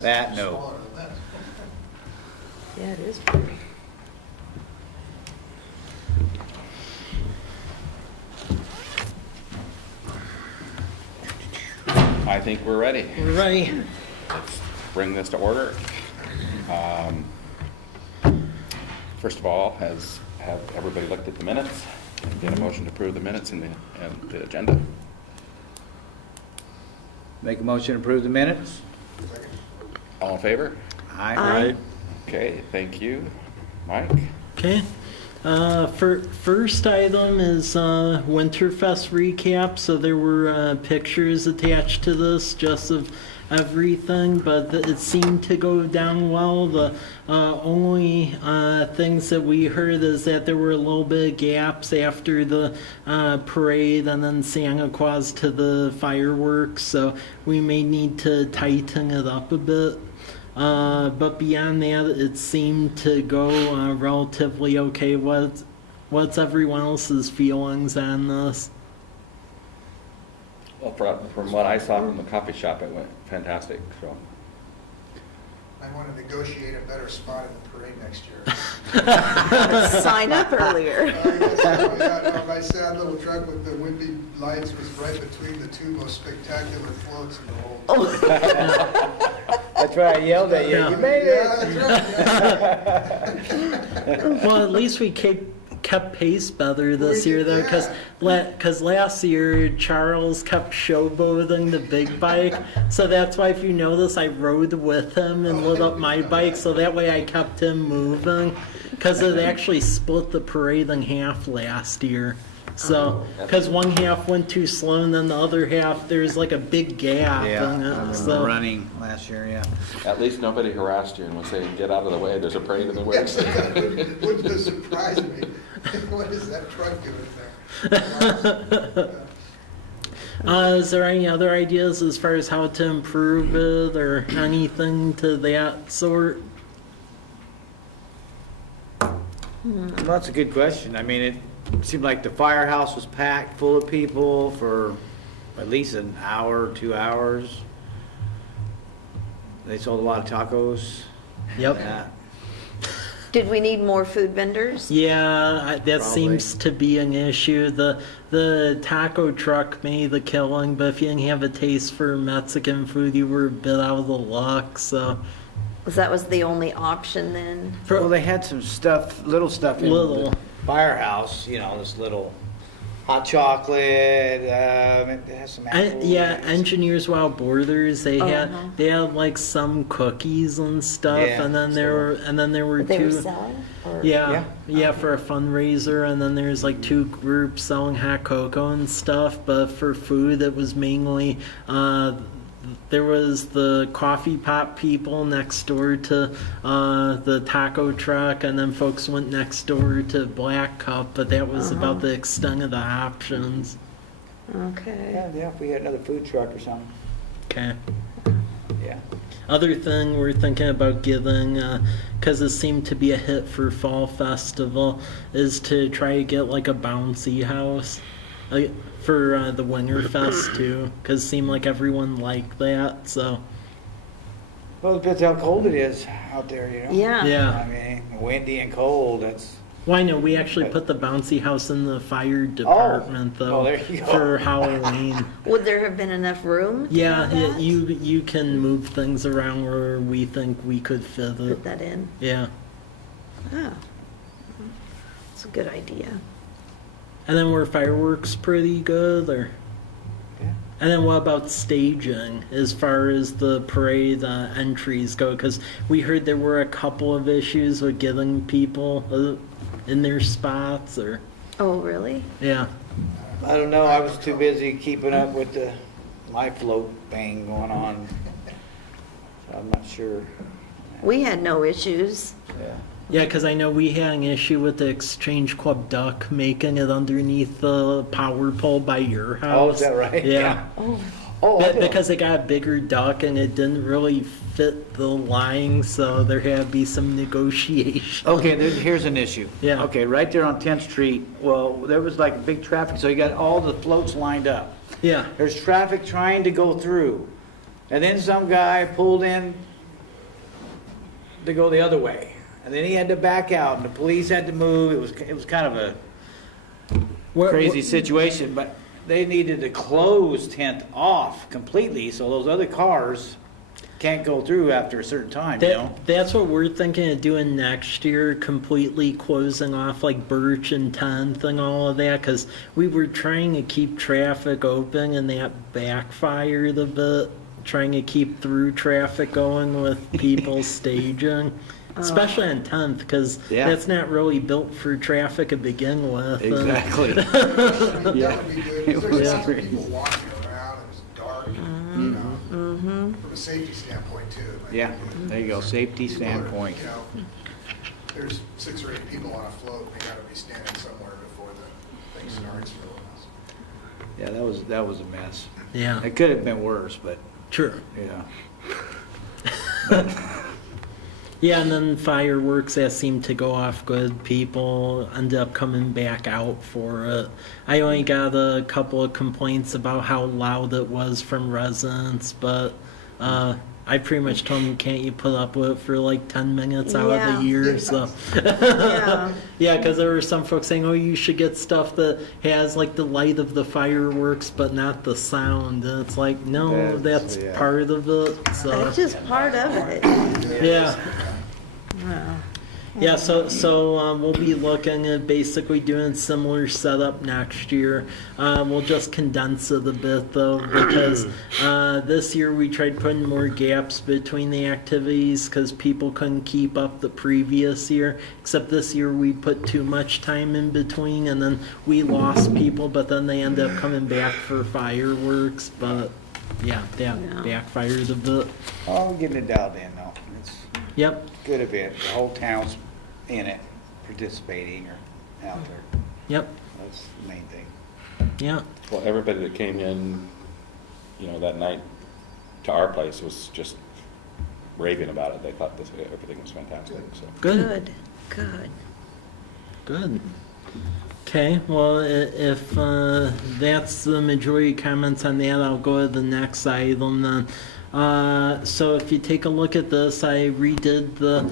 That, no. Yeah, it is pretty. I think we're ready. Right. Let's bring this to order. First of all, have everybody looked at the minutes and get a motion to approve the minutes and the agenda? Make a motion to approve the minutes? All in favor? Aye. Okay, thank you. Mike? Okay. First item is Winterfest recap. So there were pictures attached to this, just of everything, but it seemed to go down well. The only things that we heard is that there were a little bit of gaps after the parade and then Santa Claus to the fireworks. So we may need to tighten it up a bit. But beyond that, it seemed to go relatively okay. What's everyone else's feelings on this? Well, from what I saw from the coffee shop, it went fantastic, so. I want to negotiate a better spot in the parade next year. Sign up earlier. My sad little truck with the wimpy lights was right between the two most spectacular floats in the whole. That's right, I yelled at you. Yeah. You made Yeah, it. that's right, Well, at least we kept pace better this year, though, because last year Charles kept showboating the big bike. So that's why, if you notice, I rode with him and lit up my bike, so that way I kept him moving. Because it actually split the parade in half last year. So, because one half went too slow, and then the other half, there's like a big gap Yeah, in I it. remember So. running last year, yeah. At least nobody harassed you and was saying, get out of the way, there's a parade in the way. Yes, that wouldn't have surprised me. What is that truck doing there? Is there any other ideas as far as how to improve it or anything to that sort? Well, that's a good question. I mean, it seemed like the firehouse was packed full of people for at least an hour, 2 hours. They sold a lot of tacos. Yep. Yeah. Did we need more food vendors? Yeah, that Probably. seems to be an issue. The taco truck made the killing, but if you didn't have a taste for Mexican food, you were a bit out of the luck. So, That was the only option then? Well, they had some stuff, little stuff in Little. the firehouse, you know, this little hot chocolate, it has some apples. yeah, Engineers Without Borders, they Uh-huh. had like some cookies and stuff, Yeah, and then there were They were two. selling? Or- Yeah, for a fundraiser, and then there's like two groups selling hot cocoa and stuff. But for food, it was mainly there was the coffee pot people next door to the taco truck, and then folks went next door to Black Cup. But that was about the extent of the options. Okay. Yeah, if we had another food truck or something, Okay. yeah. Other thing we're thinking about giving, because it seemed to be a hit for Fall Festival, is to try to get like a bouncy house for the Winterfest too, because it seemed like everyone liked that. So Well, it depends how cold it is out there, you know? Yeah. yeah. I mean, windy and cold, that's... Well, I know we actually put the bouncy house in the fire department though, Oh, there you go. for Halloween. Would there have been enough room? Yeah, for that? you can move things around where we think we could fit Put it. that in. Yeah. Oh. It's a good idea. And then were fireworks pretty good, or? Yeah. And then what about staging as far as the parade entries go? Because we heard there were a couple of issues with getting people in their spots, or Oh, really? yeah. I don't know, I was too busy keeping up with the life float thing going on. So I'm not sure. We had no issues. Yeah. Yeah, because I know we had an issue with the Exchange Club duck making it underneath the power pole by your house. Oh, is that right? Yeah. Oh. Oh, I know. Because it got a bigger duck and it didn't really fit the line, so there had to be some negotiation. Okay, here's an issue. Yeah. Okay, right there on 10th Street, well, there was like big traffic, so you got all the floats lined up. Yeah. There's traffic trying to go through. And then some guy pulled in to go the other way. And then he had to back out and the police had to move. It was kind of a crazy situation, but they needed to close 10th off completely so those other cars can't go through after a certain time, you know? That's what we're thinking of doing next year, completely closing off like Birch and 10th and all of that, because we were trying to keep traffic open and that backfired a bit, trying to keep through traffic going with people staging. Especially on 10th, because Yeah. that's not really built for traffic to begin with. Exactly. That would be good, because there's Yeah. lots of people walking around, it was dark, you know, from a safety standpoint too. it might be Yeah, good. there you go, safety People are, standpoint. You know, there's 6 or 8 people on a float, they gotta be standing somewhere before the thing starts for us. Yeah, that was a mess. Yeah, It could have been worse, but, sure. yeah. Yeah, and then fireworks that seemed to go off good. People ended up coming back out for it. I only got a couple of complaints about how loud it was from residents, but I pretty much told them, can't you put up with it for like 10 minutes out of Yeah. the year? So Yeah. yeah, because there were some folks saying, oh, you should get stuff that has like the light of the fireworks but not the sound. And it's like, no, that's yeah. part of it. So That's just part of it. yeah. Wow. Yeah, so we'll be looking at basically doing similar setup next year. We'll just condense it a bit though, because this year we tried putting more gaps between the activities because people couldn't keep up the previous year. Except this year we put too much time in between, and then we lost people, but then they end up coming back for fireworks. But yeah, that Yeah. backfired a bit. Oh, getting it dialed in though. It's Yep, a good event. The whole town's in it, participating or out there. yep, That's the main thing. yeah. Well, everybody that came in, you know, that night to our place was just raving about it. They thought everything was fantastic, so. Good, good. Good. Okay, well, if that's the majority comments on that, I'll go to the next item then. So if you take a look at this, I redid the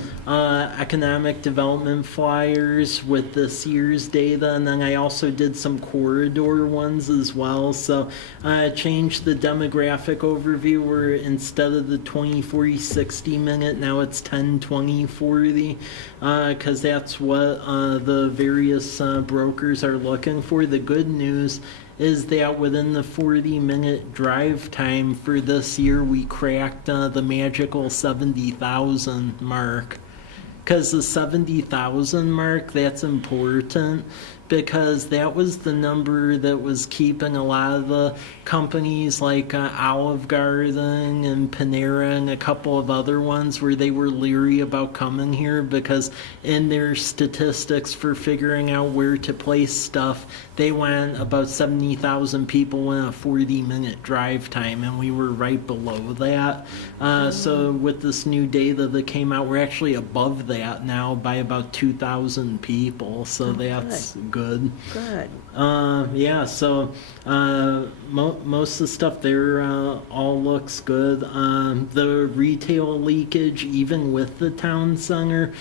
economic development flyers with this year's data, and then I also did some corridor ones as well. So I changed the demographic overview where instead of the 20, 40, 60 minute, now it's 10, 20, 40, because that's what the various brokers are looking for. The good news is that within the 40-minute drive time for this year, we cracked the magical 70,000 mark. Because the 70,000 mark, that's important, because that was the number that was keeping a lot of the companies like Olive Garden and Panera and a couple of other ones where they were leery about coming here, because in their statistics for figuring out where to place stuff, they went about 70,000 people in a 40-minute drive time, and we were right below that. So with this new data that came out, we're actually above that now by about 2,000 people, so that's good. Good. Yeah, so most of the stuff there all looks good. The retail leakage, even with the town center,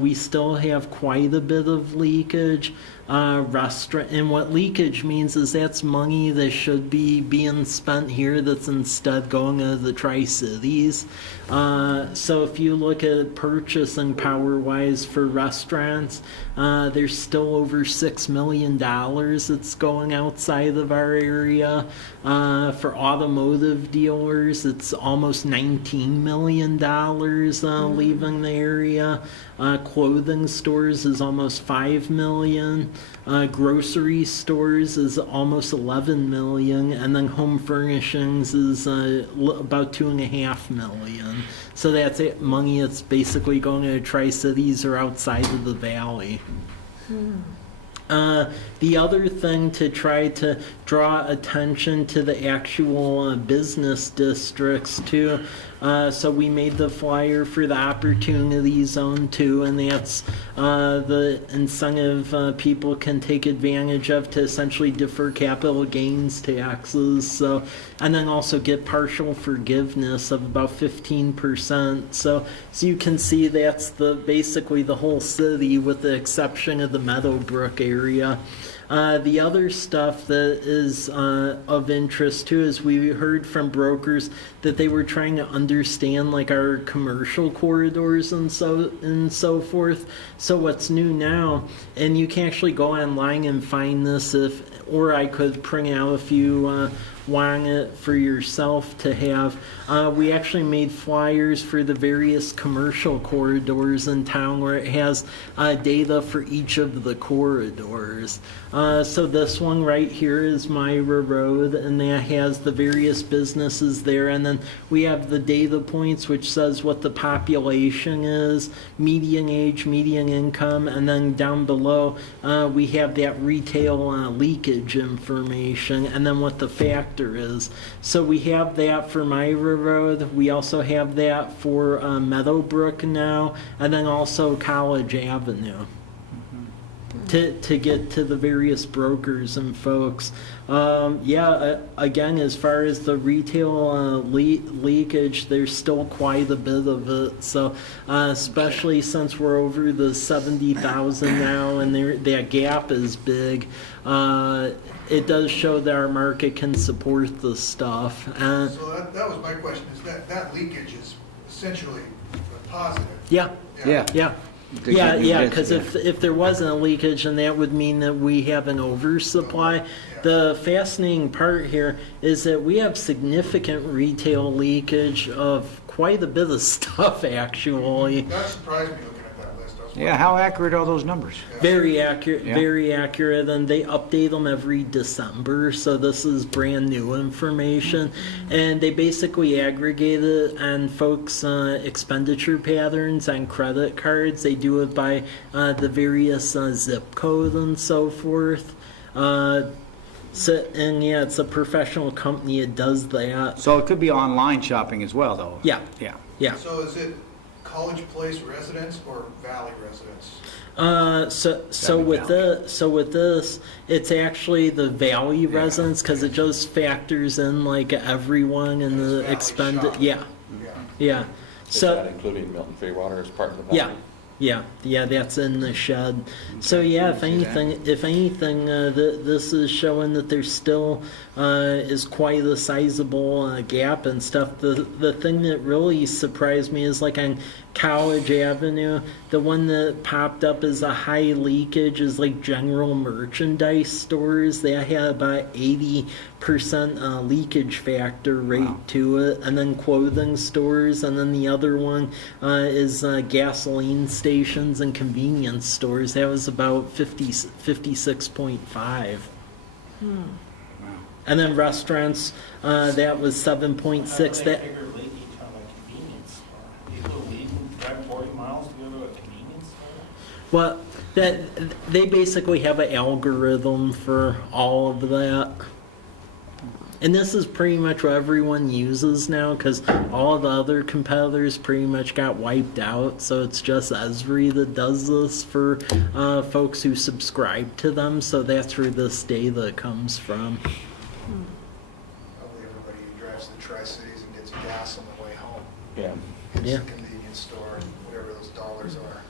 we still have quite a bit of leakage. Restaurant, and what leakage means is that's money that should be being spent here that's instead going to the Tri-Cities. So if you look at purchasing power wise for restaurants, there's still over $6 million that's going outside of our area. For automotive dealers, it's almost $19 million leaving the area. Clothing stores is almost $5 million. Grocery stores is almost $11 million, and then home furnishings is about $2.5 million. So that's it, money that's basically going to Tri-Cities or outside of the valley. The other thing to try to draw attention to the actual business districts too, So we made the flyer for the opportunity zone too, and that's the incentive people can take advantage of to essentially defer capital gains taxes. So, and then also get partial forgiveness of about 15%. So you can see that's basically the whole city with the exception of the Meadowbrook area. The other stuff that is of interest too is we heard from brokers that they were trying to understand like our commercial corridors and so forth. So what's new now, and you can actually go online and find this or I could print out if you want it for yourself to have. We actually made flyers for the various commercial corridors in town where it has data for each of the corridors. So this one right here is Myra Road, and that has the various businesses there, and then we have the data points which says what the population is, median age, median income, and then down below we have that retail leakage information, and then what the factor is. So we have that for Myra Road. We also have that for Meadowbrook now, and then also College Avenue. To get to the various brokers and folks. Again, as far as the retail leakage, there's still quite a bit of it. So, especially since we're over the 70,000 now, and that gap is big, it does show that our market can support the stuff. So that was my question, is that leakage is essentially a positive? Yeah. Yeah, because if there wasn't a leakage, then that would mean that we have an oversupply. The fascinating part here is that we have significant retail leakage of quite a bit of stuff, actually. That surprised me looking at that list. I was Yeah, how accurate are those numbers? Very accurate, Yeah. very accurate, and they update them every December, so this is brand new information. And they basically aggregate it on folks' expenditure patterns on credit cards. They do it by the various zip code and so forth. It's a professional company that does that. So it could be online shopping as well, though. Yeah. Yeah. So is it College Place residents or Valley residents? So with this, it's actually the Valley residents because it just factors in like everyone in the Valley expended. shop. Yeah. Is So that including Milton Freewater as part of the package? Yeah, that's in the shed. So yeah, if anything, this is showing that there still is quite a sizable gap and stuff. The thing that really surprised me is like on College Avenue, the one that popped up as a high leakage is like general merchandise stores. They had about 80% leakage factor rate to it, and then clothing stores, and then the other one is gasoline stations and convenience stores. That was about 56.5. And then restaurants, that was 7.6. That Figure leakage on a convenience store. People drive 40 miles to go to a convenience store? well, that they basically have an algorithm for all of that. And this is pretty much what everyone uses now because all of the other competitors pretty much got wiped out. So it's just Esri that does this for folks who subscribe to them. So that's where this data comes from. Probably everybody who drives to the Tri-Cities and gets gas on the way home. Yeah. It's Yeah. a convenience store, whatever those dollars are.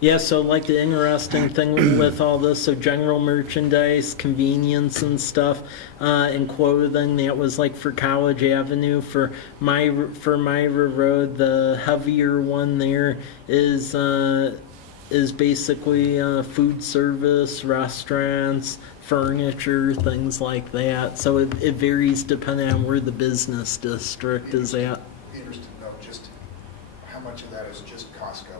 Yeah, so like the interesting thing with all this, so general merchandise, convenience and stuff, and clothing, that was like for College Avenue. For Myra Road, the heavier one there is basically food service, restaurants, furniture, things like that. So it varies depending on where the business district is at. Be interested to know just how much of that is just Costco.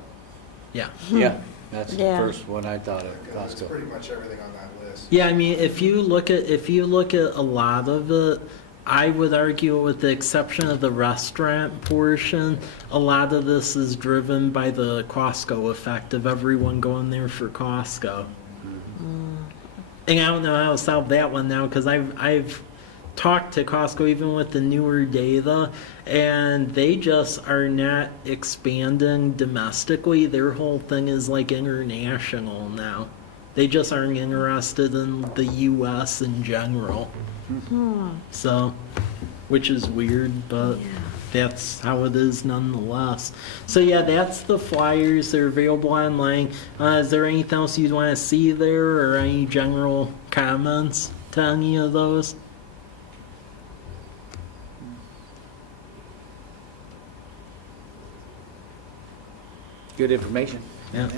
Yeah. Yeah, that's the Yeah. first one I thought of, Because it's Costco. pretty much everything on that list. Yeah, I mean, if you look at a lot of it, I would argue, with the exception of the restaurant portion, a lot of this is driven by the Costco effect of everyone going there for Costco. And I don't know how to solve that one now because I've talked to Costco even with the newer data, and they just are not expanding domestically. Their whole thing is like international now. They just aren't interested in the U.S. in general. So, which is weird, but that's how it is nonetheless. So yeah, that's the flyers. They're available online. Is there anything else you'd want to see there, or any general comments to any of those? Good information. Yeah.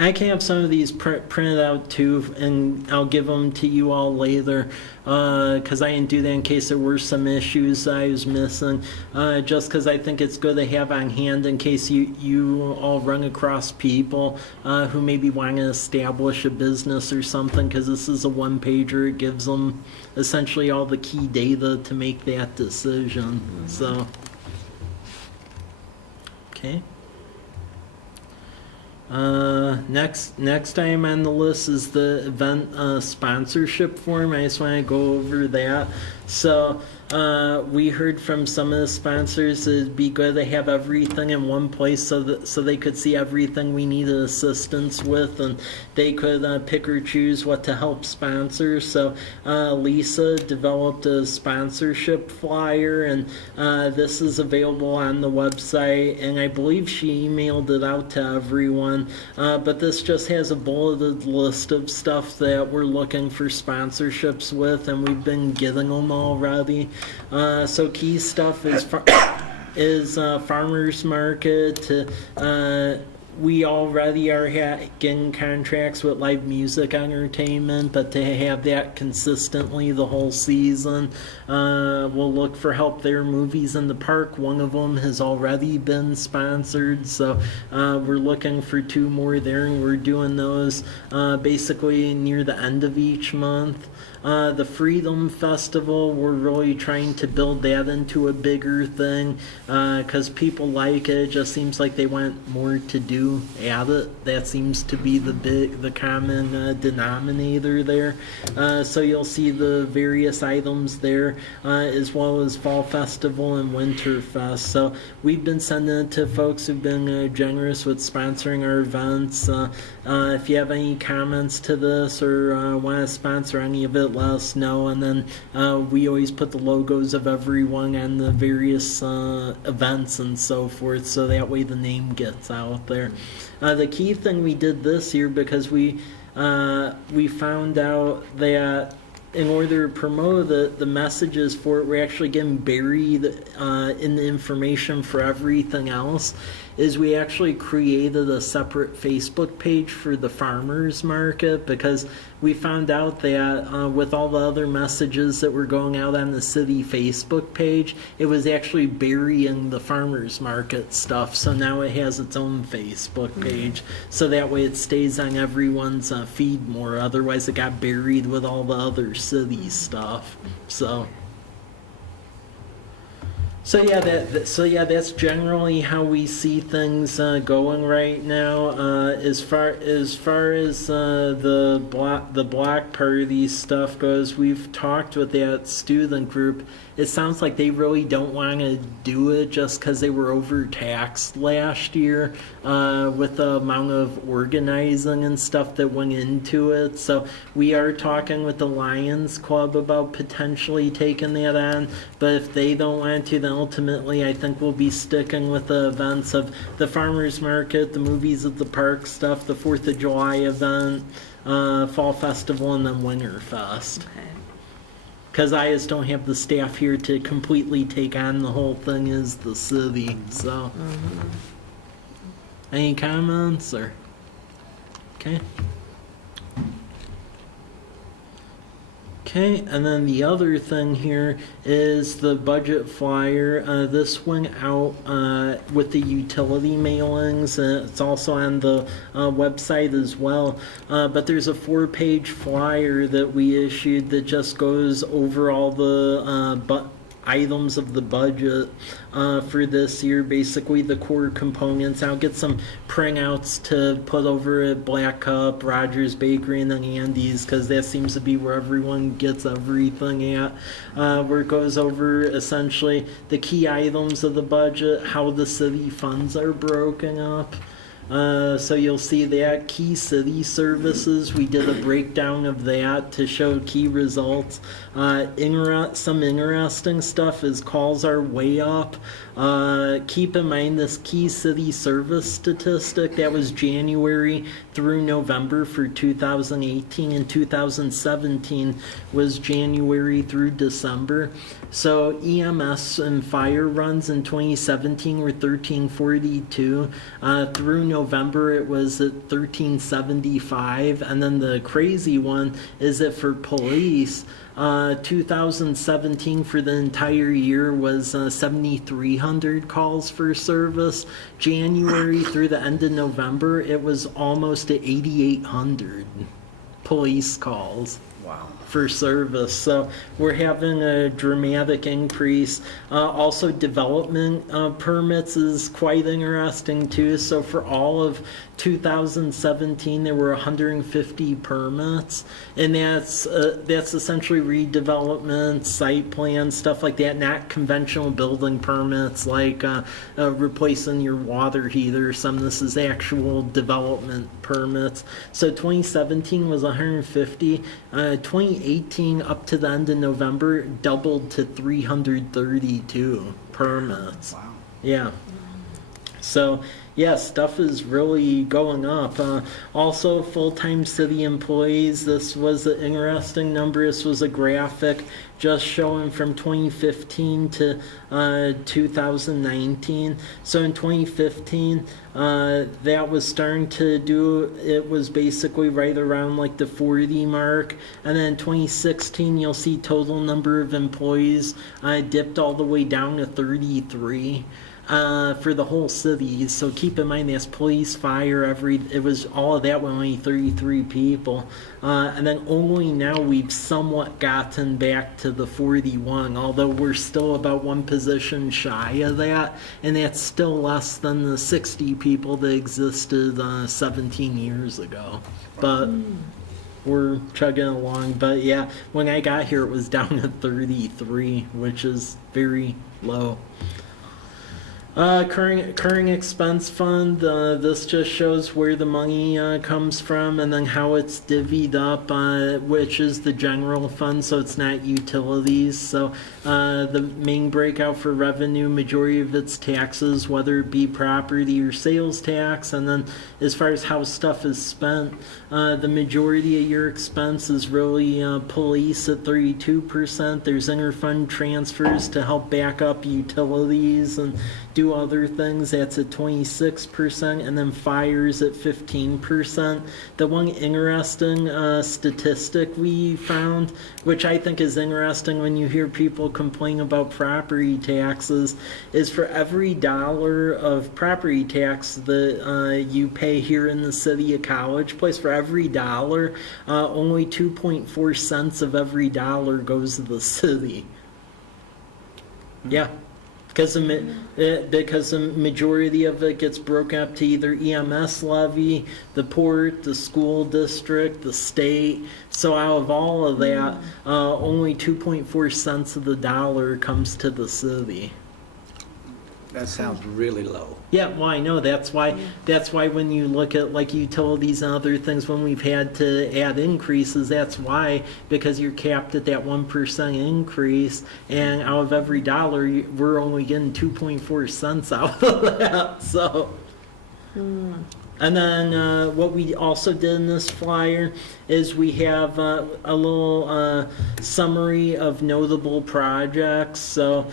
I can have some of these printed out too, and I'll give them to you all later, because I didn't do that in case there were some issues I was missing, just because I think it's good to have on hand in case you all run across people who maybe want to establish a business or something, because this is a one-pager. It gives them essentially all the key data to make that decision. So, okay. Next item on the list is the event sponsorship form. I just want to go over that. So we heard from some of the sponsors it'd be good to have everything in one place so they could see everything we needed assistance with, and they could pick or choose what to help sponsor. So Lisa developed a sponsorship flyer, and this is available on the website, and I believe she emailed it out to everyone. But this just has a bulleted list of stuff that we're looking for sponsorships with, and we've been getting them already. So key stuff is farmers market. We already are getting contracts with live music entertainment, but to have that consistently the whole season, we'll look for help there. Movies in the park, one of them has already been sponsored, so we're looking for 2 more there, and we're doing those basically near the end of each month. The Freedom Festival, we're really trying to build that into a bigger thing because people like it. It just seems like they want more to do at it. That seems to be the common denominator there. So you'll see the various items there, as well as Fall Festival and Winter Fest. So we've been sending it to folks who've been generous with sponsoring our events. If you have any comments to this or want to sponsor any of it, let us know, and then we always put the logos of everyone on the various events and so forth, so that way the name gets out there. The key thing we did this year, because we found out that in order to promote the messages for it, we're actually getting buried in the information for everything else, is we actually created a separate Facebook page for the farmers market, because we found out that with all the other messages that were going out on the city Facebook page, it was actually burying the farmers market stuff. So now it has its own Facebook page, so that way it stays on everyone's feed more. Otherwise it got buried with all the other city stuff. So yeah, that's generally how we see things going right now. As far as the block party stuff goes, we've talked with that student group. It sounds like they really don't want to do it just because they were overtaxed last year with the amount of organizing and stuff that went into it. So we are talking with the Lions Club about potentially taking that on, but if they don't want to, then ultimately I think we'll be sticking with the events of the farmers market, the movies at the park stuff, the 4th of July event, Fall Festival, and then Winter Fest. Okay. Because I just don't have the staff here to completely take on the whole thing as the city. So, any comments or? Okay. Okay, and then the other thing here is the budget flyer. This went out with the utility mailings. It's also on the website as well. But there's a 4-page flyer that we issued that just goes over all the items of the budget for this year, basically the core components. I'll get some printouts to put over at Black Cup, Rogers Bakery, and then Andy's, because that seems to be where everyone gets everything at, where it goes over essentially the key items of the budget, how the city funds are broken up. So you'll see that key city services, we did a breakdown of that to show key results. Some interesting stuff is calls are way up. Keep in mind this key city service statistic, that was January through November for 2018, and 2017 was January through December. So EMS and fire runs in 2017 were 1342. Through November it was at 1375. And then the crazy one is that for police, 2017 for the entire year was 7,300 calls for service. January through the end of November, it was almost at 8,800 police calls. Wow. For service. So we're having a dramatic increase. Also development permits is quite interesting too. So for all of 2017 there were 150 permits, and that's essentially redevelopment, site plans, stuff like that, not conventional building permits like replacing your water heater. This is actual development permits. So 2017 was 150. 2018 up to the end of November doubled to 332 permits. Wow. Yeah. So, yeah, stuff is really going up. Also, full-time city employees, this was an interesting number. This was a graphic just showing from 2015 to 2019. So in 2015, that was starting to do, it was basically right around like the 40 mark. And then in 2016, you'll see total number of employees dipped all the way down to 33. For the whole city. So keep in mind that's police, fire, it was all of that with only 33 people. And then only now we've somewhat gotten back to the 41, although we're still about one position shy of that, and that's still less than the 60 people that existed 17 years ago. But we're chugging along. But yeah, when I got here it was down to 33, which is very low. Current expense fund, this just shows where the money comes from and then how it's divvied up, which is the general fund, so it's not utilities. So the main breakout for revenue, majority of it's taxes, whether it be property or sales tax. And then as far as how stuff is spent, the majority of your expense is really police at 32%. There's interfund transfers to help back up utilities and do other things, that's at 26%, and then fires at 15%. The one interesting statistic we found, which I think is interesting when you hear people complain about property taxes, is for every dollar of property tax that you pay here in the city of College Place, for every dollar, only 2.4 cents of every dollar goes to the city. Yeah. Because the majority of it gets broken up to either EMS levy, the port, the school district, the state. So out of all of that, only 2.4 cents of the dollar comes to the city. That sounds really low. Yeah, well, I know. That's why when you look at like utilities and other things, when we've had to add increases, that's why, because you're capped at that 1% increase, and out of every dollar, we're only getting 2.4 cents out of that. So. And then what we also did in this flyer is we have a little summary of notable projects. So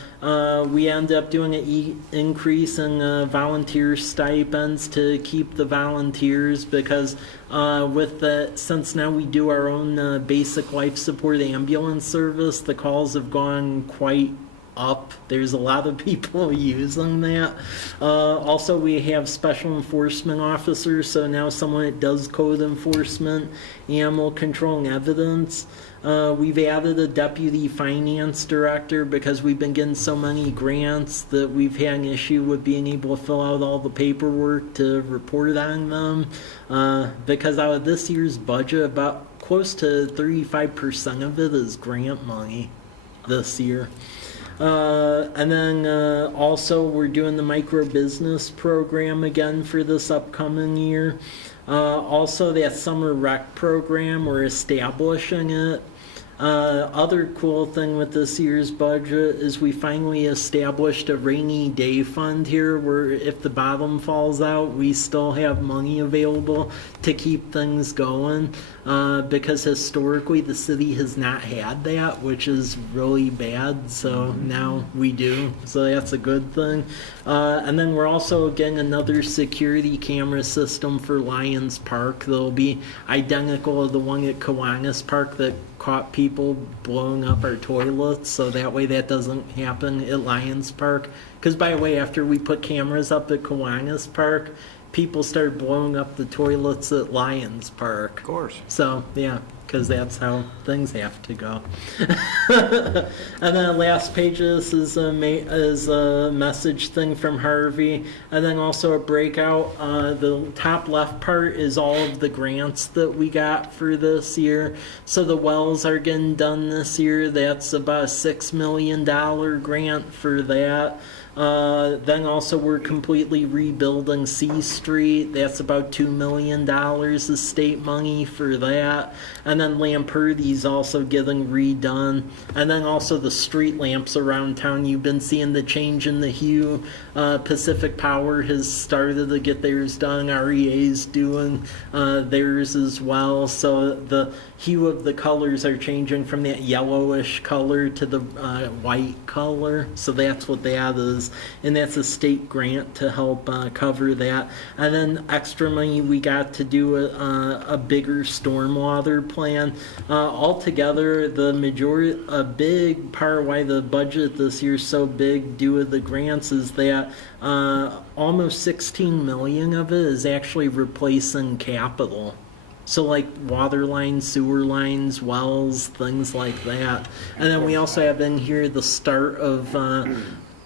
we end up doing an increase in volunteer stipends to keep the volunteers, because since now we do our own basic life support ambulance service, the calls have gone quite up. There's a lot of people using that. Also, we have special enforcement officers, so now someone that does code enforcement, animal control, and evidence. We've added a deputy finance director because we've been getting so many grants that we've had an issue with being able to fill out all the paperwork to report on them. Because out of this year's budget, about close to 35% of it is grant money this year. And then also we're doing the micro business program again for this upcoming year. Also that summer rec program, we're establishing it. Other cool thing with this year's budget is we finally established a rainy day fund here where if the bottom falls out, we still have money available to keep things going. Because historically the city has not had that, which is really bad. So now we do. So that's a good thing. And then we're also getting another security camera system for Lions Park. That'll be identical to the one at Kiwanis Park that caught people blowing up our toilets, so that way that doesn't happen at Lions Park. Because by the way, after we put cameras up at Kiwanis Park, people started blowing up the toilets at Lions Park. Of course. So yeah, because that's how things have to go. And then the last page of this is a message thing from Harvey, and then also a breakout. The top left part is all of the grants that we got for this year. So the wells are getting done this year. That's about a $6 million grant for that. Then also we're completely rebuilding C Street. That's about $2 million of state money for that. And then Lamperthy's also getting redone. And then also the street lamps around town. You've been seeing the change in the hue. Pacific Power has started to get theirs done. REA's doing theirs as well. So the hue of the colors are changing from that yellowish color to the white color. So that's what that is. And that's a state grant to help cover that. And then extra money we got to do a bigger stormwater plan. Altogether, a big part why the budget this year is so big due to the grants is that almost 16 million of it is actually replacing capital. So like water lines, sewer lines, wells, things like that. And then we also have in here the start of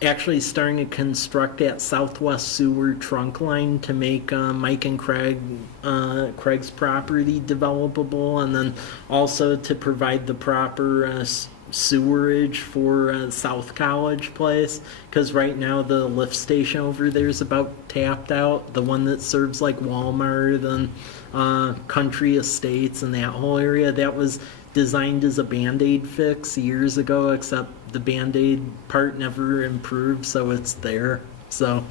actually starting to construct that southwest sewer trunk line to make Mike and Craig's property developable, and then also to provide the proper sewerage for South College Place, because right now the lift station over there is about tapped out. The one that serves like Walmart and Country Estates and that whole area, that was designed as a Band-Aid fix years ago, except the Band-Aid part never improved, so it's there. So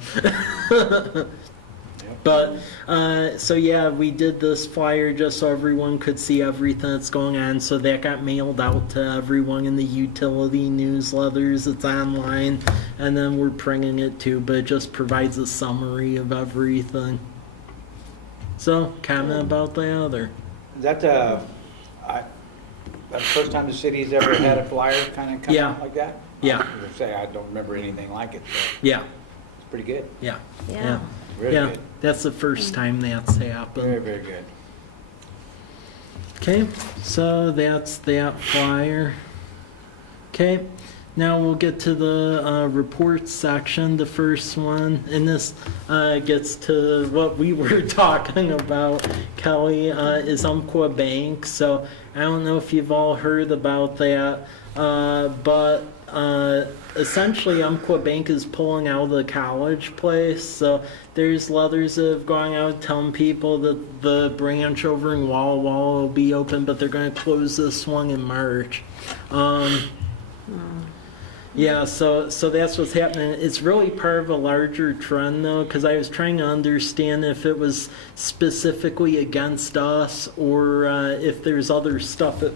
but so yeah, we did this flyer just so everyone could see everything that's going on, so that got mailed out to everyone in the utility newsletters. It's online, and then we're printing it too, but it just provides a summary of everything. So comment about that, or Is that that's the first time the city's ever had a flyer kind of come Yeah. out like that? Yeah. I was gonna say, I don't remember anything like it, so yeah, it's pretty good, yeah, Yeah. really yeah. good, That's the first time that's happened. very, very good. Okay, so that's that flyer. Okay, now we'll get to the reports section, the first one, and this gets to what we were talking about, Kelly, is Umpqua Bank. So I don't know if you've all heard about that, but essentially Umpqua Bank is pulling out of the College Place. So there's letters that have gone out telling people that the branch over in Walla Walla will be open, but they're going to close this one in March. Yeah, so that's what's happening. It's really part of a larger trend, though, because I was trying to understand if it was specifically against us or if there's other stuff at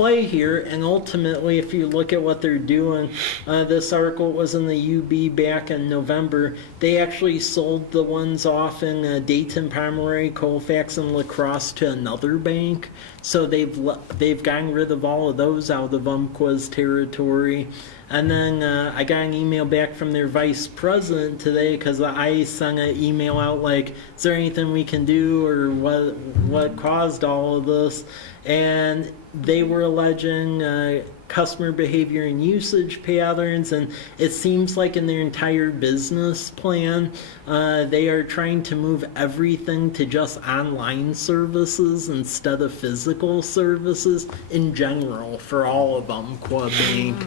play here, and ultimately, if you look at what they're doing, this article was in the UB back in November. They actually sold the ones off in Dayton, Pomeroy, Colfax, and La Crosse to another bank. So they've gotten rid of all of those out of Umpqua's territory. And then I got an email back from their vice president today because I sent an email out like, is there anything we can do, or what caused all of this? And they were alleging customer behavior and usage patterns, and it seems like in their entire business plan, they are trying to move everything to just online services instead of physical services in general for all of Umpqua Bank.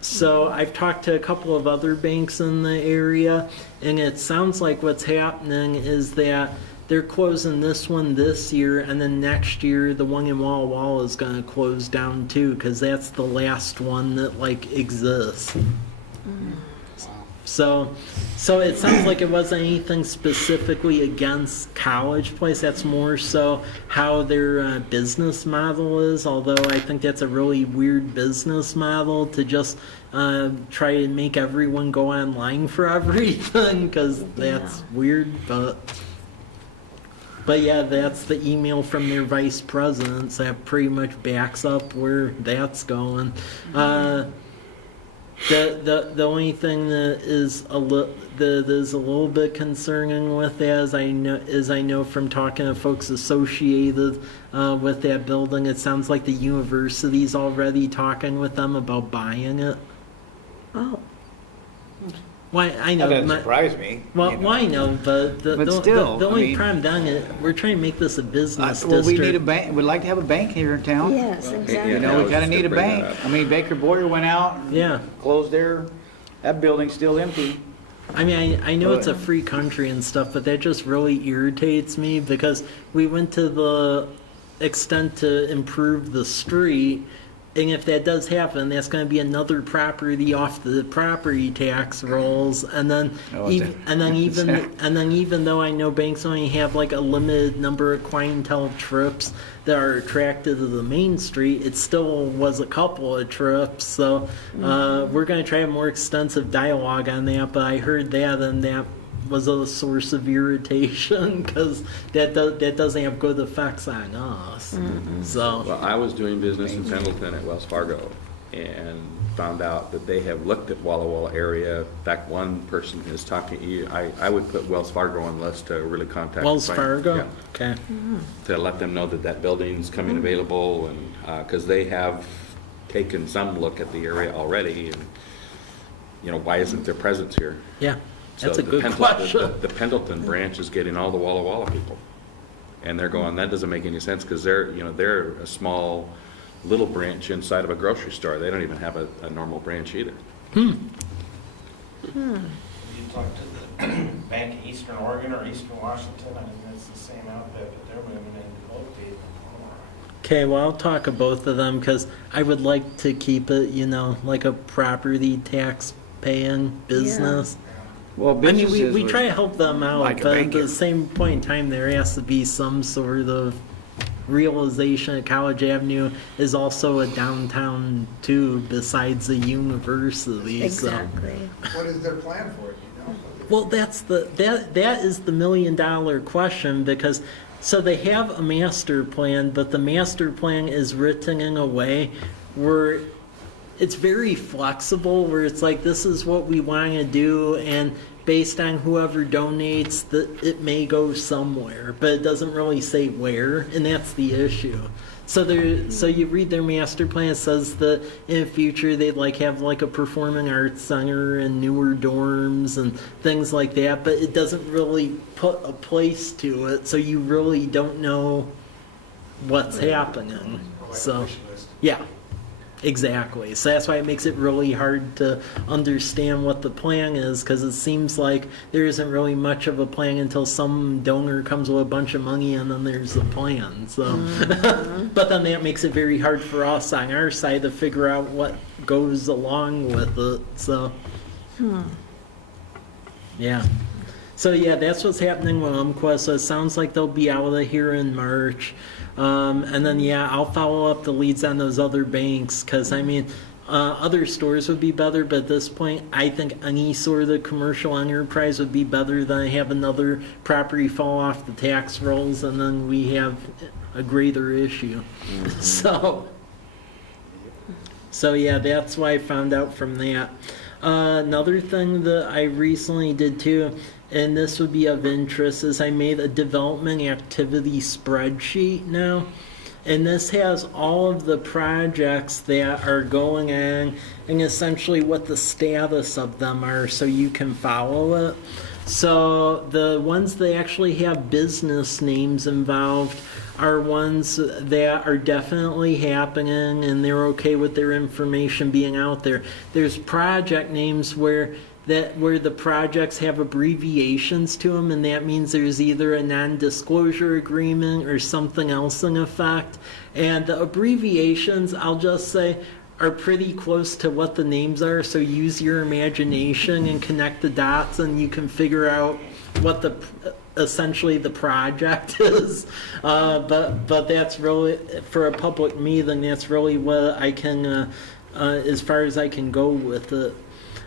So I've talked to a couple of other banks in the area, and it sounds like what's happening is that they're closing this one this year, and then next year the one in Walla Walla is going to close down too, because that's the last one that like exists. So it sounds like it wasn't anything specifically against College Place. That's more so how their business model is. Although I think that's a really weird business model to just try and make everyone go online for everything, because that's weird, But yeah, that's the email from their vice presidents that pretty much backs up where that's going. The only thing that is a little bit concerning with that is I know from talking to folks associated with that building, it sounds like the university's already talking with them about buying it. Oh, Why I know. That doesn't surprise me. Well, you know. I know, but But still, the only I mean- problem done is we're trying to make this a business Well, we district. need a bank, we'd like to have a bank here in town. yes, exactly. You know, I we was kinda just need a gonna bring bank. that I mean, Baker Boyer went out and Yeah. closed that building's still empty. I mean, I know it's a But- free country and stuff, but that just really irritates me because we went to the extent to improve the street, and if that does happen, that's going to be another property off the property tax rolls, and then Oh, even though I know banks only have like a limited number of clientele trips that are attracted to the main street, it still was a couple of trips. So we're going to try a more extensive dialogue on that. But I heard that, and that was a source of irritation because that doesn't have good effects on us. So Well, I was doing business in Pendleton at Wells Fargo and found out that they have looked at Walla Walla area. In fact, one person is talking to you. I would put Wells Fargo on the list to really contact. Wells find- Fargo, yeah, okay. to let them know that that building's coming available, and, because they have taken some look at the area already, and, you know, why isn't their presence here? Yeah, that's So a the good Pendleton- question. The Pendleton branch is getting all the Walla Walla people. And they're going, that doesn't make any sense, because they're a small, little branch inside of a grocery store. They don't even have a normal branch either. You talk to the Bank of Eastern Oregon or Eastern Washington, I mean, it's the same outfit, but they're moving in locally. Okay, well, I'll talk of both of them because I would like to keep it, like a property tax paying business. Well, I mean, businesses we would- try to help them out, like a but at bank the here. same point in time, there has to be some sort of realization that College Avenue is also a downtown too, besides the university. Exactly. What is their plan for it, you know? Well, that is the $1 million question because so they have a master plan, but the master plan is written in a way where it's very flexible, where it's like this is what we want to do, and based on whoever donates, it may go somewhere, but it doesn't really say where, and that's the issue. So you read their master plan, it says that in the future they'd have a performing arts center and newer dorms and things like that, but it doesn't really put a place to it, so you really don't know what's happening. So, yeah. Exactly. So that's why it makes it really hard to understand what the plan is, because it seems like there isn't really much of a plan until some donor comes with a bunch of money and then there's a plan. So, but then that makes it very hard for us on our side to figure out what goes along with it. So, yeah. So yeah, that's what's happening with Umpqua. So it sounds like they'll be out of here in March. And then yeah, I'll follow up the leads on those other banks because I mean, other stores would be better, but at this point, I think any sort of commercial enterprise would be better than have another property fall off the tax rolls and then we have a greater issue. So yeah, that's why I found out from that. Another thing that I recently did too, and this would be of interest, is I made a development activity spreadsheet now. And this has all of the projects that are going on and essentially what the status of them are so you can follow it. So the ones that actually have business names involved are ones that are definitely happening and they're okay with their information being out there. There's project names where the projects have abbreviations to them, and that means there's either a non-disclosure agreement or something else in effect. And the abbreviations, I'll just say, are pretty close to what the names are, so use your imagination and connect the dots and you can figure out what essentially the project is. But that's really, for a public meeting, that's really what I can, as far as I can go with it.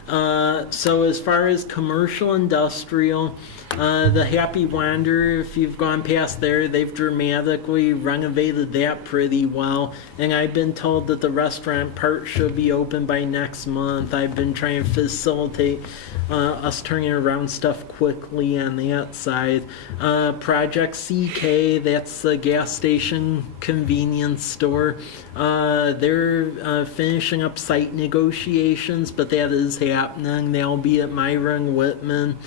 So as far as commercial industrial, the Happy Wander, if you've gone past there, they've dramatically renovated that pretty well. And I've been told that the restaurant part should be open by next month. I've been trying to facilitate us turning around stuff quickly on that side. Project CK, that's the gas station convenience store. They're finishing up site negotiations, but that is happening. They'll be at Myra and Whitman.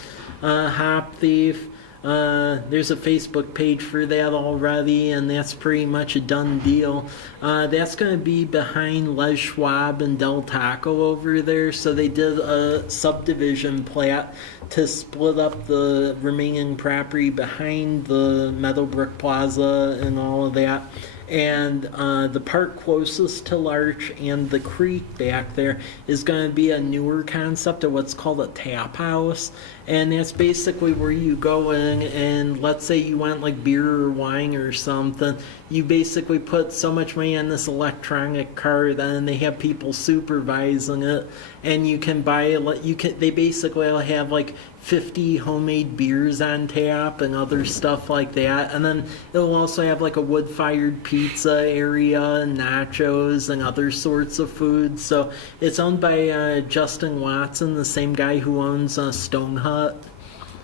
Hop Thief, there's a Facebook page for that already, and that's pretty much a done deal. That's going to be behind Les Schwab and Del Taco over there, so they did a subdivision plat to split up the remaining property behind the Meadowbrook Plaza and all of that. And the part closest to Larch and the creek back there is going to be a newer concept of what's called a tap house. And that's basically where you go in and let's say you want like beer or wine or something. You basically put so much money on this electronic card and they have people supervising it. And you can buy, they basically will have like 50 homemade beers on tap and other stuff like that. And then it'll also have like a wood-fired pizza area and nachos and other sorts of food. So it's owned by Justin Watson, the same guy who owns Stone Hut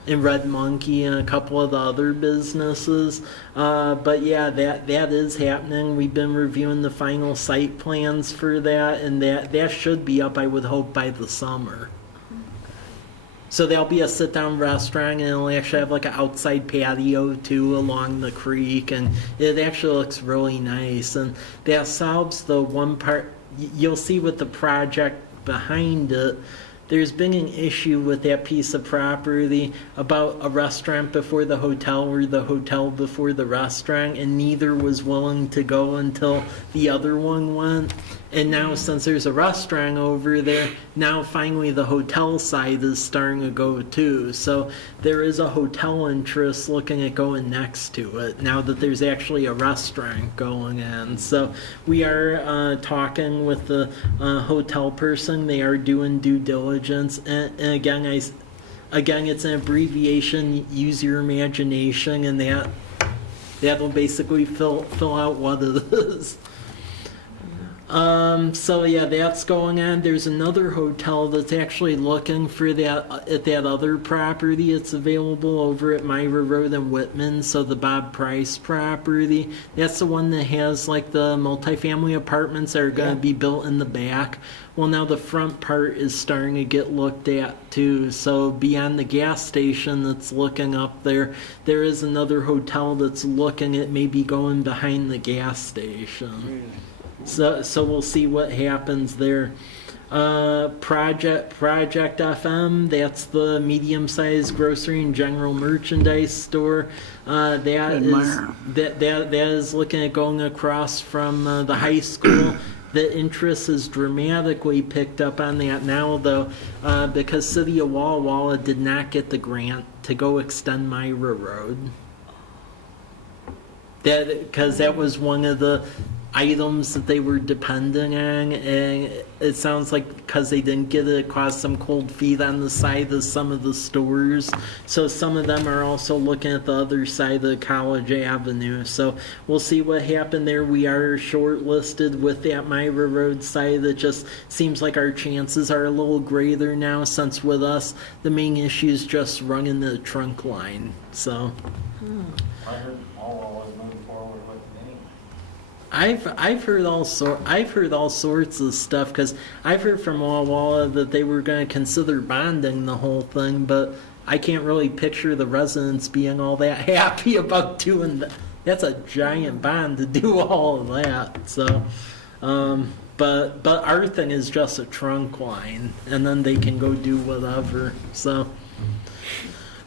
and Red Monkey and a couple of the other businesses. But yeah, that is happening. We've been reviewing the final site plans for that, and that should be up, I would hope, by the summer. So there'll be a sit-down restaurant, and it'll actually have like an outside patio too along the creek, and it actually looks really nice. And that solves the one part. You'll see with the project behind it, there's been an issue with that piece of property about a restaurant before the hotel or the hotel before the restaurant, and neither was willing to go until the other one went. And now since there's a restaurant over there, now finally the hotel side is starting to go too. So there is a hotel interest looking at going next to it now that there's actually a restaurant going in. So we are talking with the hotel person. They are doing due diligence. And again, it's an abbreviation. Use your imagination, and that'll basically fill out what it is. So yeah, that's going on. There's another hotel that's actually looking for that at that other property. It's available over at Myra Road and Whitman. So the Bob Price property, that's the one that has like the multifamily apartments that are going to be built in the back. Well, now the front part is starting to get looked at too. So beyond the gas station that's looking up there, there is another hotel that's looking at maybe going behind the gas station. So we'll see what happens there. Project FM, that's the medium-sized grocery and general merchandise store. That is looking at going across from the high school. the interest has dramatically picked up on that now, though, because City of Walla Walla did not get the grant to go extend Myra Road. Because that was one of the items that they were depending on, and it sounds like because they didn't get it, it caused some cold feet on the side of some of the stores. So some of them are also looking at the other side of College Avenue. So we'll see what happened there. We are shortlisted with that Myra Road site. It just seems like our chances are a little greater now, since with us the main issue is just running the trunk line. So I heard all was moving forward with the name. I've heard all sorts of stuff, because I've heard from Walla Walla that they were going to consider bonding the whole thing, but I can't really picture the residents being all that happy about doing that. That's a giant bond to do all of that. So, but our thing is just a trunk line, and then they can go do whatever. So.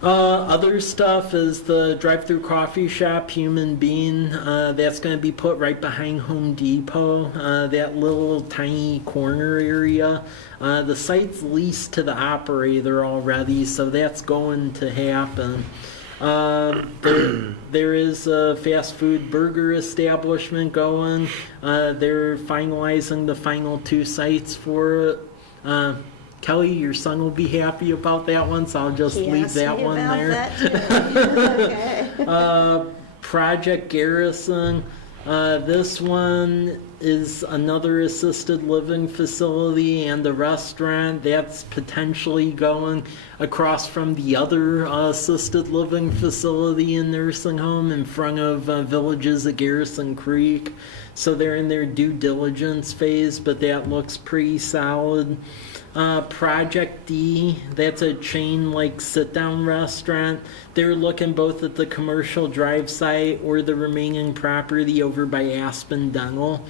Other stuff is the drive-through coffee shop, Human Bean. That's going to be put right behind Home Depot, that little tiny corner area. The site's leased to the operator already, so that's going to happen. There is a fast food burger establishment going. They're finalizing the final 2 sites for it. Kelly, your son will be happy about that one, so I'll just He leave asked that me one about there. that too. Okay. Project Garrison. This one is another assisted living facility and a restaurant that's potentially going across from the other assisted living facility and nursing home in front of Villages at Garrison Creek. So they're in their due diligence phase, but that looks pretty solid. Project D, that's a chain like sit-down restaurant. They're looking both at the commercial drive site or the remaining property over by Aspen Dental.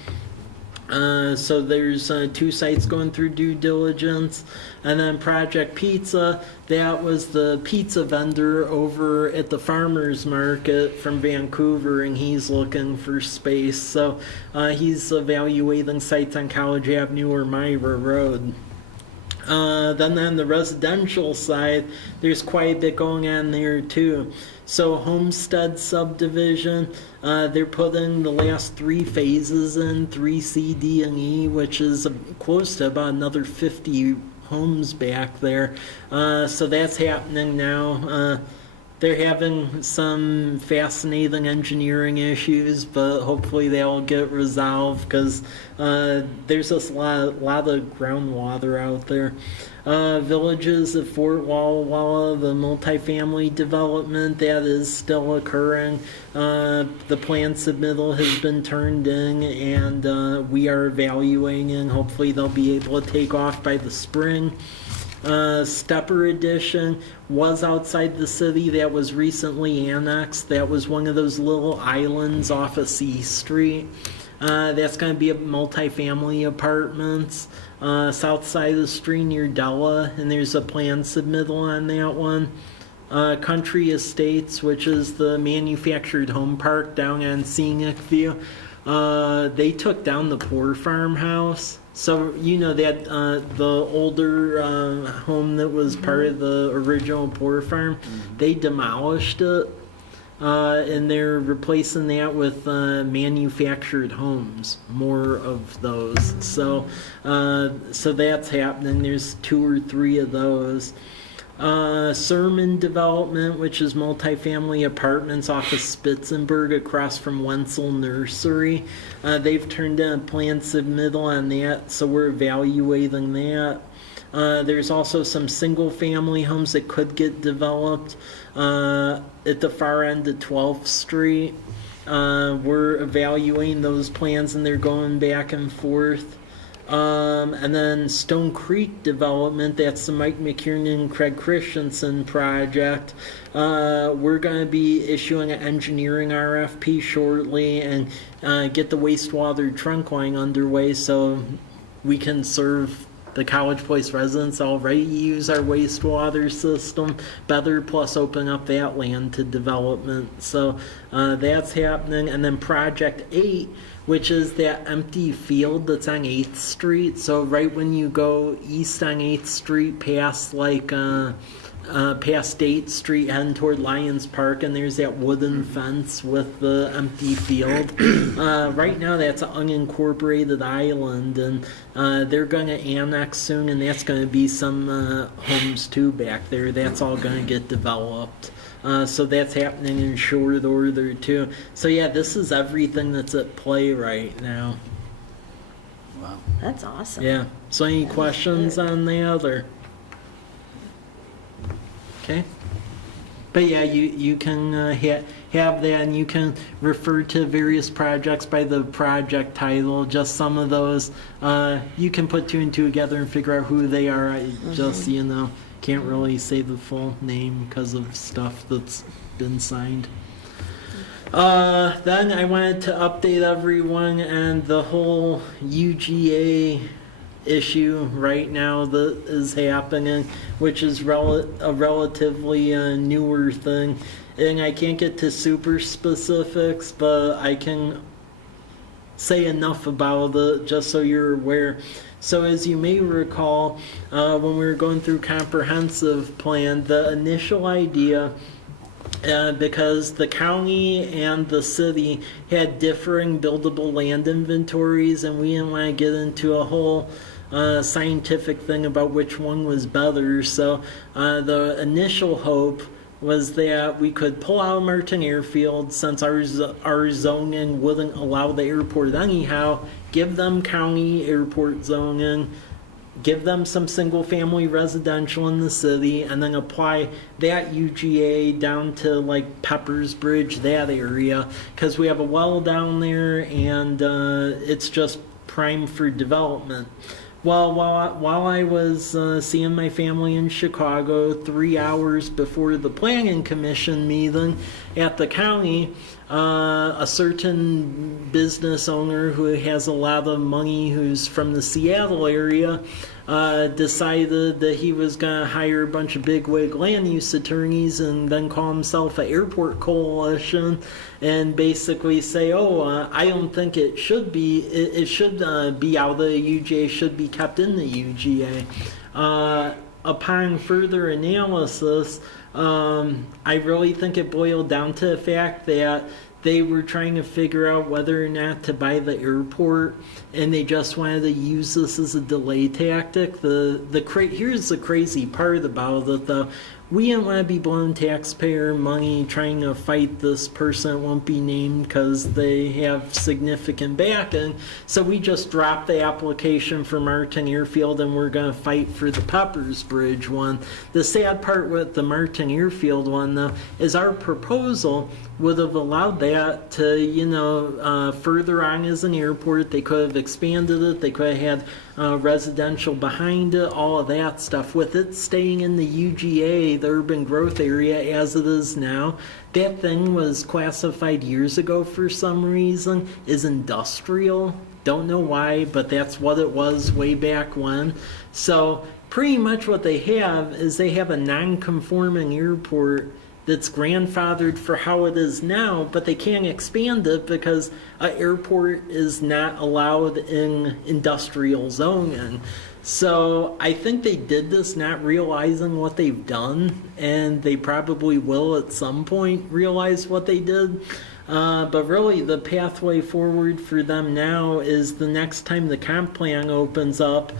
So there's 2 sites going through due diligence. And then Project Pizza, that was the pizza vendor over at the farmer's market from Vancouver, and he's looking for space. So he's evaluating sites on College Avenue or Myra Road. Then on the residential side, there's quite a bit going on there too. So Homestead subdivision, they're putting the last 3 phases in, 3C, D, and E, which is close to about another 50 homes back there. So that's happening now. They're having some fascinating engineering issues, but hopefully they'll get resolved, because there's just a lot of groundwater out there. Villages at Fort Walla Walla, the multifamily development, that is still occurring. The plan submittal has been turned in, and we are evaluating. Hopefully they'll be able to take off by the spring. Stepper Edition was outside the city. That was recently annexed. That was one of those little islands off of C Street. That's going to be multifamily apartments south side of the street near Della, and there's a plan submittal on that one. Country Estates, which is the manufactured home park down on Scenic View, they took down the poor farmhouse. So you know that the older home that was part of the original poor farm, they demolished it, and they're replacing that with manufactured homes, more of those. So that's happening. There's 2 or 3 of those. Sermon Development, which is multifamily apartments off of Spitzenberg across from Wenzel Nursery. They've turned in a plan submittal on that, so we're evaluating that. There's also some single-family homes that could get developed at the far end of 12th Street. We're evaluating those plans, and they're going back and forth. And then Stone Creek Development, that's the Mike McKiernan and Craig Christensen project. We're going to be issuing an engineering RFP shortly and get the wastewater trunk line underway so we can serve the College Place residents already use our wastewater system better, plus open up that land to development. So that's happening. And then Project 8, which is that empty field that's on 8th Street. So right when you go east on 8th Street past past 8th Street heading toward Lions Park, and there's that wooden fence with the empty field. Right now that's an unincorporated island, and they're going to annex soon, and that's going to be some homes too back there. That's all going to get developed. So that's happening in short order too. So yeah, this is everything that's at play right now. Wow. That's awesome. Yeah. So any questions on that, or? Okay. But yeah, you can have that, and you can refer to various projects by the project title. Just some of those, you can put two and two together and figure out who they are. I just, can't really say the full name because of stuff that's been signed. Then I wanted to update everyone on the whole UGA issue right now that is happening, which is a relatively newer thing. And I can't get to super specifics, but I can say enough about it just so you're aware. So as you may recall, when we were going through comprehensive plan, the initial idea, because the county and the city had differing buildable land inventories, and we didn't want to get into a whole scientific thing about which one was better. So the initial hope was that we could pull out Martin Airfield, since our zoning wouldn't allow the airport anyhow, give them county airport zoning, give them some single-family residential in the city, and then apply that UGA down to like Pepper's Bridge, that area, because we have a well down there, and it's just prime for development. Well, while I was seeing my family in Chicago 3 hours before the planning commission meeting at the county, a certain business owner who has a lot of money, who's from the Seattle area, decided that he was going to hire a bunch of bigwig land use attorneys and then call himself an airport coalition, and basically say, I don't think it should be, it should be out of the UGA, should be kept in the UGA. Upon further analysis, I really think it boiled down to the fact that they were trying to figure out whether or not to buy the airport, and they just wanted to use this as a delay tactic. Here's the crazy part about it, though. We didn't want to be blowing taxpayer money trying to fight this person that won't be named because they have significant backing. So we just dropped the application for Martin Airfield, and we're going to fight for the Peppers Bridge one. The sad part with the Martin Airfield one, though, is our proposal would have allowed that to, further on as an airport. They could have expanded it. They could have had residential behind it, all of that stuff. With it staying in the UGA, the urban growth area, as it is now, that thing was classified years ago for some reason as industrial. Don't know why, but that's what it was way back when. So pretty much what they have is they have a non-conforming airport that's grandfathered for how it is now, but they can't expand it because an airport is not allowed in industrial zoning. So I think they did this not realizing what they've done, and they probably will at some point realize what they did. But really the pathway forward for them now is the next time the comp plan opens up,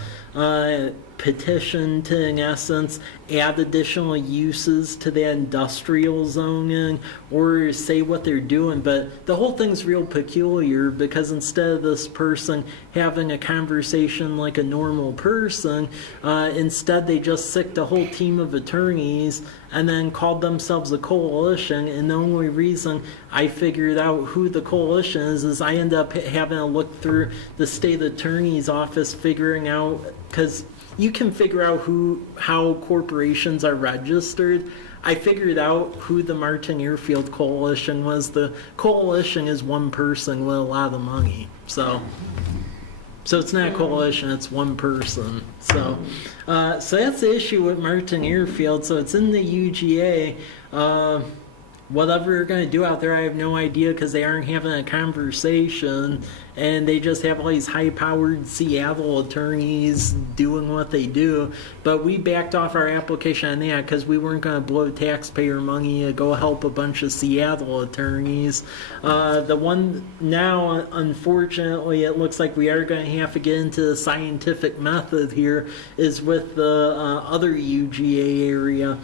petition to, in essence, add additional uses to that industrial zoning, or say what they're doing. But the whole thing's real peculiar, because instead of this person having a conversation like a normal person, instead they just sicked a whole team of attorneys and then called themselves a coalition. And the only reason I figured out who the coalition is I ended up having to look through the state attorney's office, figuring out, because you can figure out how corporations are registered. I figured out who the Martin Airfield Coalition was. The coalition is one person with a lot of money. So So it's not a coalition, it's one person. So so that's the issue with Martin Airfield. So it's in the UGA. Whatever they're going to do out there, I have no idea because they aren't having a conversation and they just have all these high-powered Seattle attorneys doing what they do. But we backed off our application on that because we weren't going to blow taxpayer money to go help a bunch of Seattle attorneys. The one now, unfortunately, it looks like we are going to have to get into the scientific method here, is with the other UGA area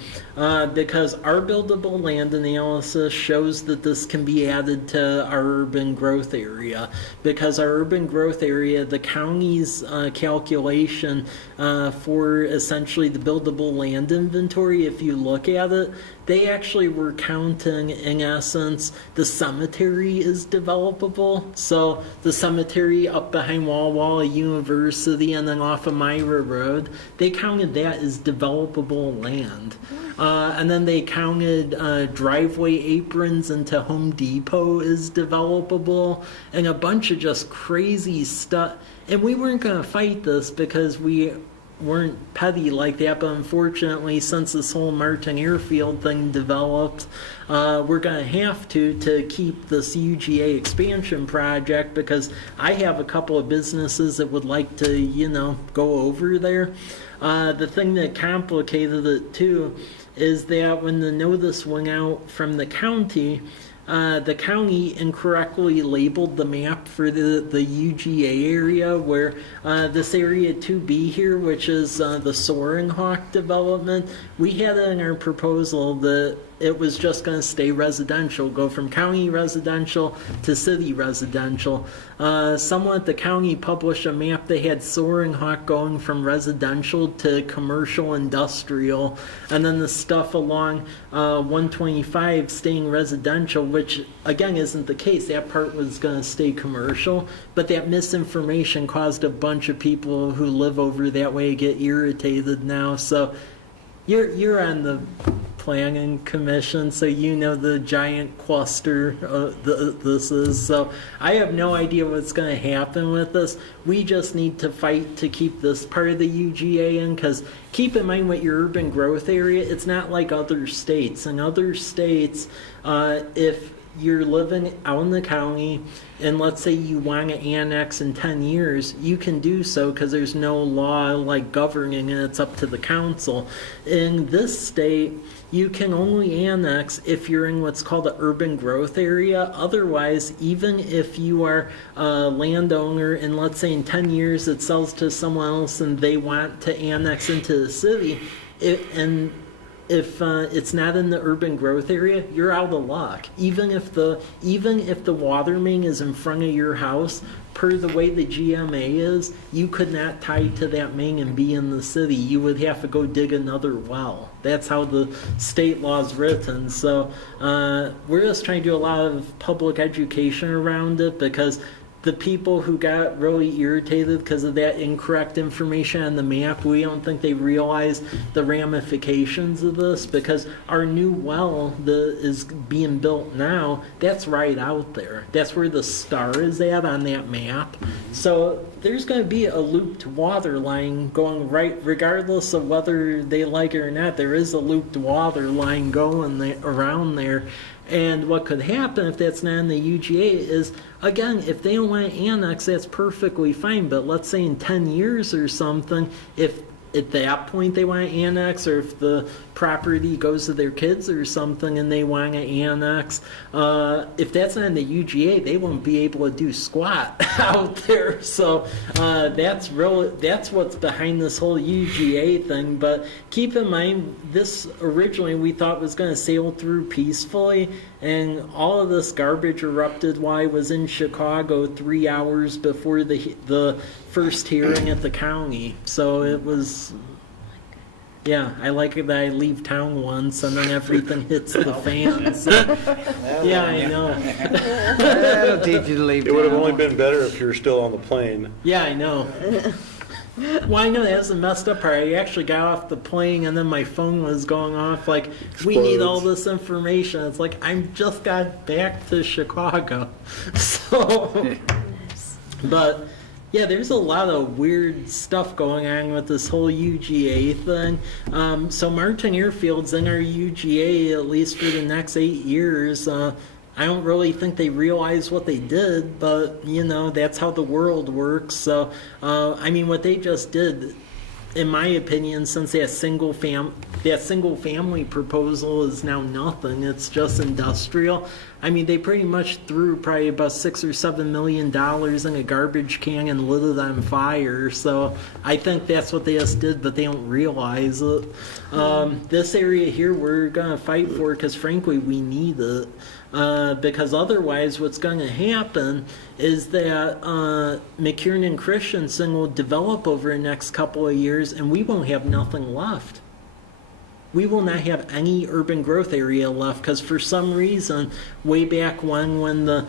because our buildable land analysis shows that this can be added to our urban growth area. Because our urban growth area, the county's calculation for essentially the buildable land inventory, if you look at it, they actually were counting, in essence, the cemetery is developable. So the cemetery up behind Walla Walla University and then off of Myra Road, they counted that as developable land. And then they counted driveway aprons into Home Depot as developable and a bunch of just crazy stuff. And we weren't going to fight this because we weren't petty like that, but unfortunately, since this whole Martin Airfield thing developed, we're going to have to keep this UGA expansion project because I have a couple of businesses that would like to, go over there. The thing that complicated it too is that when the notice went out from the county incorrectly labeled the map for the UGA area where this area 2B here, which is the Soaring Hawk development, we had it in our proposal that it was just going to stay residential, go from county residential to city residential. Someone at the county published a map that had Soaring Hawk going from residential to commercial industrial, and then the stuff along 125 staying residential, which again isn't the case. That part was going to stay commercial, but that misinformation caused a bunch of people who live over that way to get irritated now. So you're on the planning commission, so you know the giant cluster this is. So I have no idea what's going to happen with this. We just need to fight to keep this part of the UGA in, because keep in mind with your urban growth area, it's not like other states. In other states, if you're living out in the county and let's say you want to annex in 10 years, you can do so because there's no law like governing and it's up to the council. In this state, you can only annex if you're in what's called the urban growth area. Otherwise, even if you are a landowner and let's say in 10 years it sells to someone else and they want to annex into the city, if it's not in the urban growth area, you're out of luck. Even if the water main is in front of your house, per the way the GMA is, you could not tie to that main and be in the city. You would have to go dig another well. That's how the state law is written. So we're just trying to do a lot of public education around it, because the people who got really irritated because of that incorrect information on the map, we don't think they realize the ramifications of this, because our new well that is being built now, that's right out there. That's where the star is at on that map. So there's going to be a looped water line going right, regardless of whether they like it or not. There is a looped water line going around there. And what could happen if that's not in the UGA is, again, if they don't want to annex, that's perfectly fine. But let's say in 10 years or something, if at that point they want to annex, or if the property goes to their kids or something and they want to annex, if that's not in the UGA, they won't be able to do squat out there. So that's what's behind this whole UGA thing. But keep in mind, this originally we thought was going to sail through peacefully, and all of this garbage erupted while I was in Chicago 3 hours before the first hearing at the county. So it was, yeah, I like it that I leave town once and then everything hits the fan. So, yeah, I know. That'll teach you to leave It would have town. only been better if you were still on the plane. Yeah, I know. Well, I know that's the messed up part. I actually got off the plane and then my phone was going off like, we need all this information. It's like, I just got back to Chicago. So, but Yeah, there's a lot of weird stuff going on with this whole UGA thing. So Martin Airfield's in our UGA at least for the next 8 years. I don't really think they realize what they did, but that's how the world works. So, I mean, what they just did, in my opinion, since that single family proposal is now nothing, it's just industrial. I mean, they pretty much threw probably about $6 or $7 million in a garbage can and lit it on fire. So I think that's what they just did, but they don't realize it. This area here, we're gonna fight for because frankly, we need it. Because otherwise, what's going to happen is that McKiernan and Christensen will develop over the next couple of years, and we won't have nothing left. We will not have any urban growth area left because for some reason, way back when the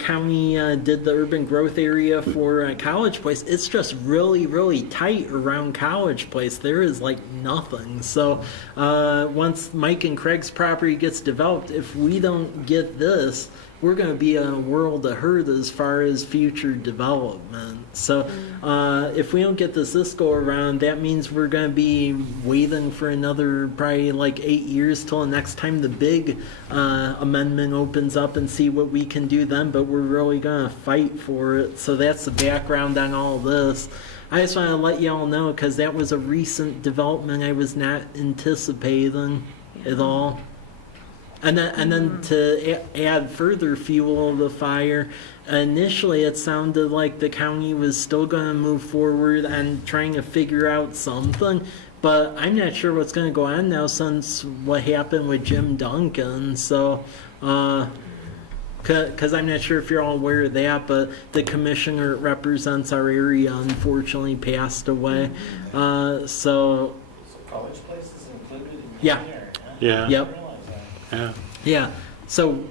county did the urban growth area for College Place, it's just really, really tight around College Place. There is like nothing. So once Mike and Craig's property gets developed, if we don't get this, we're going to be in a world of hurt as far as future development. So if we don't get this go around, that means we're going to be waiting for another probably like 8 years till the next time the big amendment opens up and see what we can do then. But we're really going to fight for it. So that's the background on all this. I just want to let you all know because that was a recent development I was not anticipating at all. And then to add further fuel to the fire, initially it sounded like the county was still going to move forward and trying to figure out something. But I'm not sure what's going to go on now since what happened with Jim Duncan. So, because I'm not sure if you're all aware of that, but the commissioner that represents our area unfortunately passed away. So College Place is included in Yeah. there, huh? Yeah. Yep. Yeah. Yeah. So,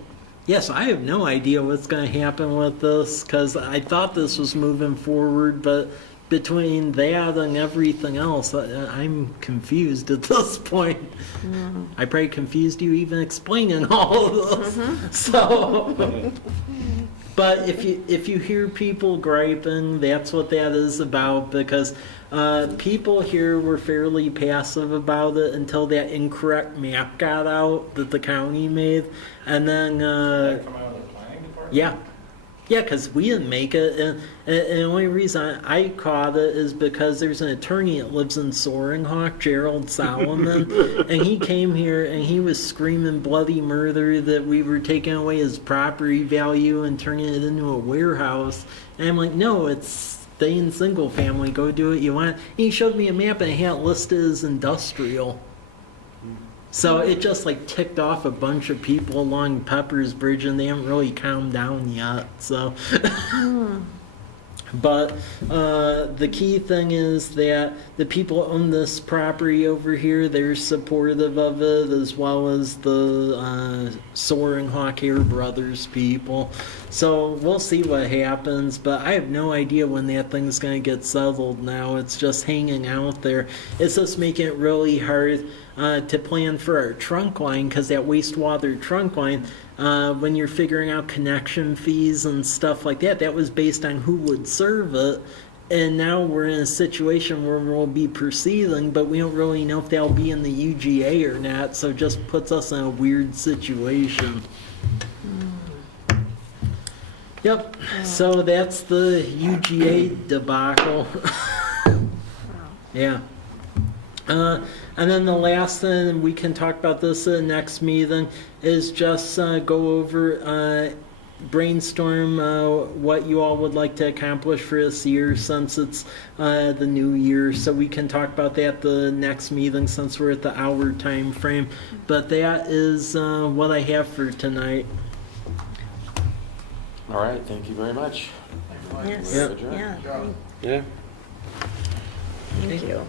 yes, I have no idea what's going to happen with this because I thought this was moving forward, but between that and everything else, I'm confused at this point. I probably confused you even explaining all of this. So, but if you hear people griping, that's what that is about because people here were fairly passive about it until that incorrect map got out that the county made, and then Did that come out of the planning department? yeah, because we didn't make it, and the only reason I caught it is because there's an attorney that lives in Soaring Hawk, Gerald Solomon, and he came here and he was screaming bloody murder that we were taking away his property value and turning it into a warehouse, and I'm like, no, it's staying single family, go do what you want. He showed me a map and it had it listed as industrial. So it just like ticked off a bunch of people along Pepper's Bridge and they haven't really calmed down yet. So, but the key thing is that the people who own this property over here, they're supportive of it as well as the Soaring Hawk Air Brothers people. So we'll see what happens, but I have no idea when that thing's going to get settled now. It's just hanging out there. It's just making it really hard to plan for our trunk line because that wastewater trunk line, when you're figuring out connection fees and stuff like that, that was based on who would serve it. And now we're in a situation where we'll be proceeding, but we don't really know if that'll be in the UGA or not, so it just puts us in a weird situation. Yep, so that's the UGA debacle. Yeah. And then the last thing, we can talk about this in the next meeting, is just go over, brainstorm what you all would like to accomplish for this year since it's the new year. So we can talk about that the next meeting since we're at the hour time frame. But that is what I have for tonight. All right, thank you very much. Yes, We're adjourned. yeah, Yeah. thank you.